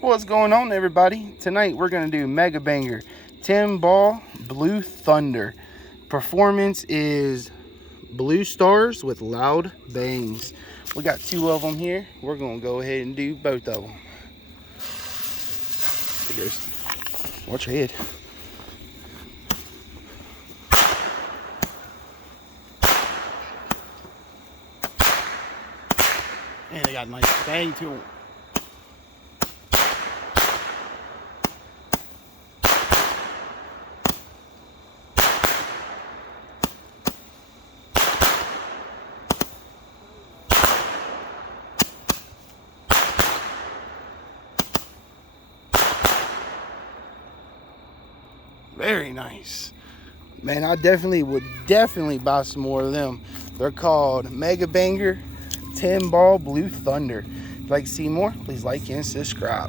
What's going on, everybody? Tonight we're going to do Megabanger 10 ball Blue Thunder. Performance is blue stars with loud bangs. We got 2 of them here. We're going to go ahead and do both of them. There goes. Watch your head. And they got a nice bang to them. Very nice. Man, I would definitely buy some more of them. They're called Megabanger 10 ball Blue Thunder. If you'd like to see more, please like and subscribe.